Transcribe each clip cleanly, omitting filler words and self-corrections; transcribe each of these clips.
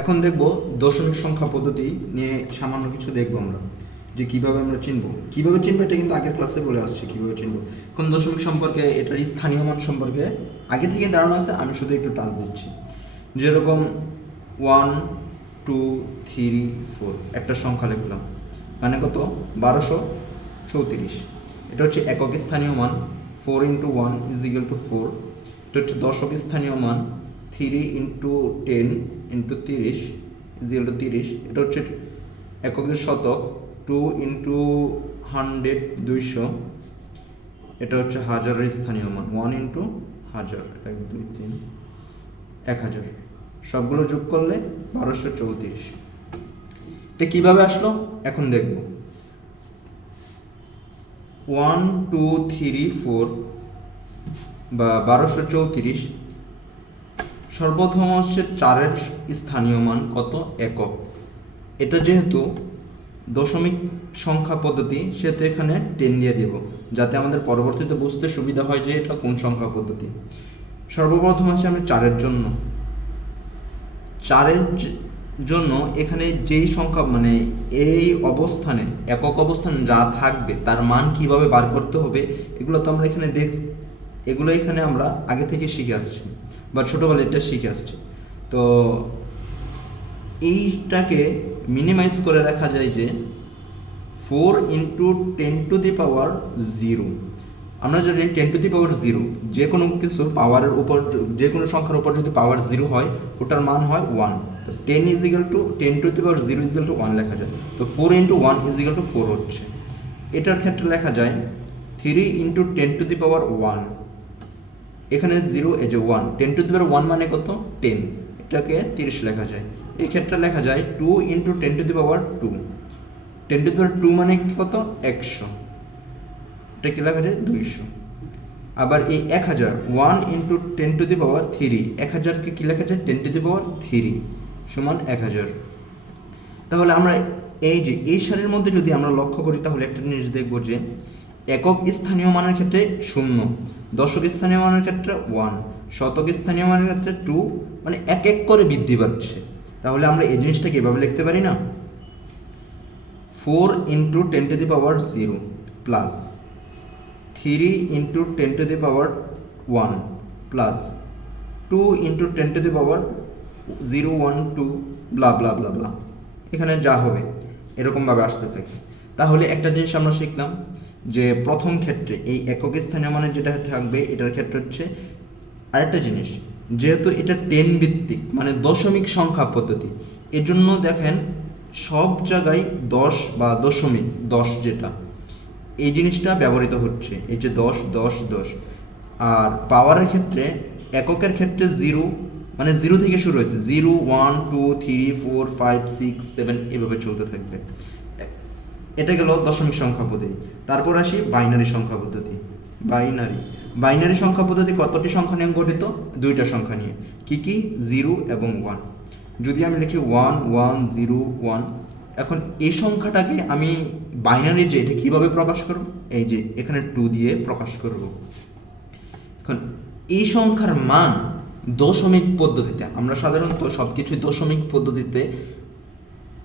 এখন দেখব দশমিক সংখ্যা পদ্ধতি নিয়ে সামান্য কিছু দেখব আমরা, যে কিভাবে আমরা চিনবো এটা কিন্তু আগের ক্লাসে বলে আসছে কিভাবে চিনবো। এখন দশমিক সম্পর্কে, এটার স্থানীয় মান সম্পর্কে আগে থেকে ধারণা আছে, আমি শুধু একটু টাচ দিচ্ছি। যেরকম 1 2 3 4 একটা সংখ্যা লিখলাম, মানে কত? 1234। এটা হচ্ছে একক স্থানীয় মান। 4 × 1 = 4। এটা হচ্ছে দশক স্থানীয় মান। 3 × 10 × 30 = 30। এটা হচ্ছে এককের শতক। 2 × 100 200। এটা হচ্ছে হাজারের স্থানীয় মান। 1 × 1000 1 2 3 1000। সবগুলো যোগ করলে 1234। এটা কিভাবে আসলো এখন দেখব। 1 2 3 4 বা 1234 সর্বপ্রথম হচ্ছে 4-এর স্থানীয় মান কত? একক। এটা যেহেতু দশমিক সংখ্যা পদ্ধতি, সেহেতু এখানে 10 দিয়ে দেব, যাতে আমাদের পরবর্তীতে বুঝতে সুবিধা হয় যে এটা কোন সংখ্যা পদ্ধতি। সর্বপ্রথম আছে আমি 4-এর জন্য। 4-এর জন্য এখানে যেই সংখ্যা মানে এই অবস্থানে, একক অবস্থানে যা থাকবে তার মান কিভাবে বার করতে হবে, এগুলো তো আমরা এখানে এগুলো এখানে আমরা আগে থেকে শিখে আসছি বা ছোটোবেলায় এটা শিখে আসছি। তো এইটাকে মিনিমাইজ করে রাখা যায় যে 4 × 10⁻0। আমরা জানি 10⁻0 যে কোনো কিছুর পাওয়ারের উপর, যে কোনো সংখ্যার উপর যদি পাওয়ার 0 হয় ওটার মান হয় 1। তো 10 = 10⁻0 = 1 লেখা যায়। তো 4 × 1 = 4 হচ্ছে। এটার ক্ষেত্রে লেখা যায় 3 × 10⁻1। এখানে 0, এই যে 1, 10⁻1 মানে কত? 10। এটাকে 30 লেখা যায়। এই ক্ষেত্রে লেখা যায় 2 × 10⁻2। 10⁻2 মানে কত? 100। এটা কি লেখা যায়? 200। আবার এই 1000, 1 × 10⁻3, 1000কে কি লেখা যায়? 10⁻3 সমান 1000। তাহলে আমরা এই যে এই সারির মধ্যে যদি আমরা লক্ষ্য করি, তাহলে একটা জিনিস দেখব যে একক স্থানীয় মানের ক্ষেত্রে 0, দশক স্থানীয় মানের ক্ষেত্রে 1, শতক স্থানীয় মানের ক্ষেত্রে 2, মানে এক এক করে বৃদ্ধি পাচ্ছে। তাহলে আমরা এই জিনিসটাকে এভাবে লিখতে পারি না? 4 × 10⁻0 প্লাস 3 × 10⁻1 প্লাস 2 × 10⁻0 1 2 ব্লা ব্লা ব্লা ব্লা, এখানে যা হবে এরকমভাবে আসতে থাকে। তাহলে একটা জিনিস আমরা শিখলাম যে প্রথম ক্ষেত্রে এই একক স্থানীয় মানের যেটা থাকবে, এটার ক্ষেত্রে হচ্ছে আরেকটা জিনিস, যেহেতু এটা 10 ভিত্তিক মানে দশমিক সংখ্যা পদ্ধতি, এর জন্য দেখেন সব জায়গায় 10 বা দশমিক 10 যেটা, এই জিনিসটা ব্যবহৃত হচ্ছে। এই যে 10 10 10। আর পাওয়ারের ক্ষেত্রে, এককের ক্ষেত্রে 0 মানে 0 থেকে শুরু হয়েছে, 0 1 2 3 4 5 6 7 এভাবে চলতে থাকবে। এটা গেল দশমিক সংখ্যা পদ্ধতি। তারপর আসি বাইনারি সংখ্যা পদ্ধতি। বাইনারি সংখ্যা পদ্ধতি কতটি সংখ্যা নিয়ে গঠিত? 2টা সংখ্যা নিয়ে। কি কি? 0 এবং 1। যদি আমি লিখি 1 1 0 1, এখন এই সংখ্যাটাকে আমি বাইনারি যে এটা কীভাবে প্রকাশ করব? এই যে এখানে 2 দিয়ে প্রকাশ করব। এখন এই সংখ্যার মান দশমিক পদ্ধতিতে, আমরা সাধারণত সব কিছুই দশমিক পদ্ধতিতে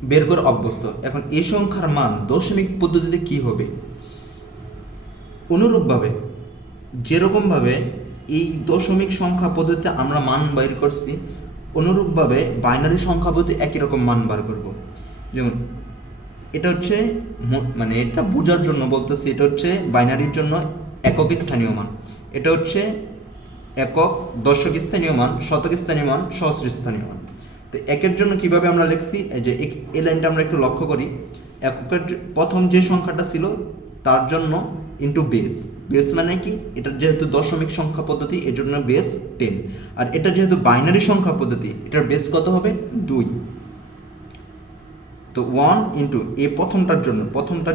বের করে অভ্যস্ত। এখন এই সংখ্যার মান দশমিক পদ্ধতিতে কি হবে? অনুরূপভাবে যেরকমভাবে এই দশমিক সংখ্যা পদ্ধতিতে আমরা মান বের করছি, অনুরূপভাবে বাইনারি সংখ্যা পদ্ধতি একই রকম মান বার করব। যেমন এটা হচ্ছে মানে এটা বোঝার জন্য বলতেছি, এটা হচ্ছে বাইনারির জন্য একক স্থানীয় মান, এটা হচ্ছে একক, দশক স্থানীয় মান, শতক স্থানীয় মান, সহস্র স্থানীয় মান। তো একের জন্য কিভাবে আমরা লিখছি, এই যে এই লাইনটা আমরা একটু লক্ষ্য করি। এককের প্রথম যে সংখ্যাটা ছিল তার জন্য ইন্টু বেস। বেস মানে কি? এটা যেহেতু দশমিক সংখ্যা পদ্ধতি, এর জন্য বেস 10। আর এটা যেহেতু বাইনারি সংখ্যা পদ্ধতি, এটার বেস কত হবে? 2। তো 1 ইন্টু এই প্রথমটার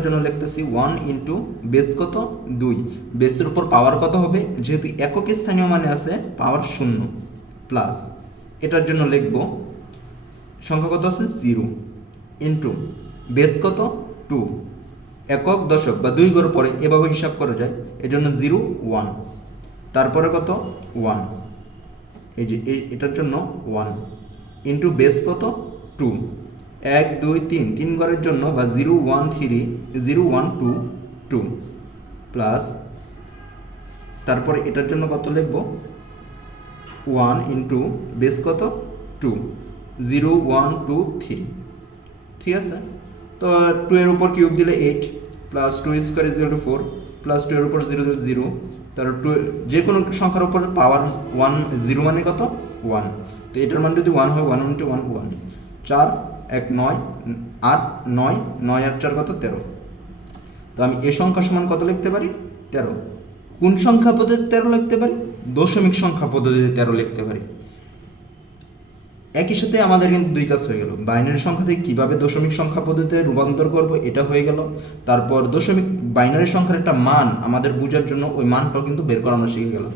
জন্য লিখতেছি 1 ইন্টু বেস কত? 2। বেসের উপর পাওয়ার কত হবে? যেহেতু একক স্থানীয় মানে আছে, পাওয়ার 0 প্লাস এটার জন্য লিখব সংখ্যা কত আছে? 0 ইন্টু বেস কত? 2। একক, দশক বা 2 ঘর পরে এভাবে হিসাব করা যায়, এর জন্য 0 1, তারপরে কত? 1, এই যে এটার জন্য 1। ইন্টু বেস কত 2, 1 2 3 3 ঘরের জন্য বা 0 1 3 0 1 2 2 প্লাস তারপরে এটার জন্য কত লিখব 1 ইন্টু বেস কত 2 0 1 2 3, ঠিক আছে। তো 2 এর উপর কিউব দিলে 8 plus 2 square is equal to 4 plus 2 এর উপর 0 দিলে 0, তার 2 যে কোনো সংখ্যার উপর পাওয়ার 1 0 মানে কত 1, তো এটার মান যদি 1 হয় 1 ইন্টু 1 1, 4 1 9 8 9 9 আর 4 কত 13, তো আমি এই সংখ্যা সমান কত লিখতে পারি 13। কোন সংখ্যা পদ্ধতিতে 13 লিখতে পারি? দশমিক সংখ্যা পদ্ধতিতে 13 লিখতে পারি। একই সাথে আমাদের কিন্তু দুই কাজ হয়ে গেল, বাইনারি সংখ্যা থেকে কীভাবে দশমিক সংখ্যা পদ্ধতিতে রূপান্তর করব এটা হয়ে গেল, তারপর দশমিক বাইনারি সংখ্যার একটা মান আমাদের বোঝার জন্য ওই মানটাও কিন্তু বের করা আমরা শিখে গেলাম।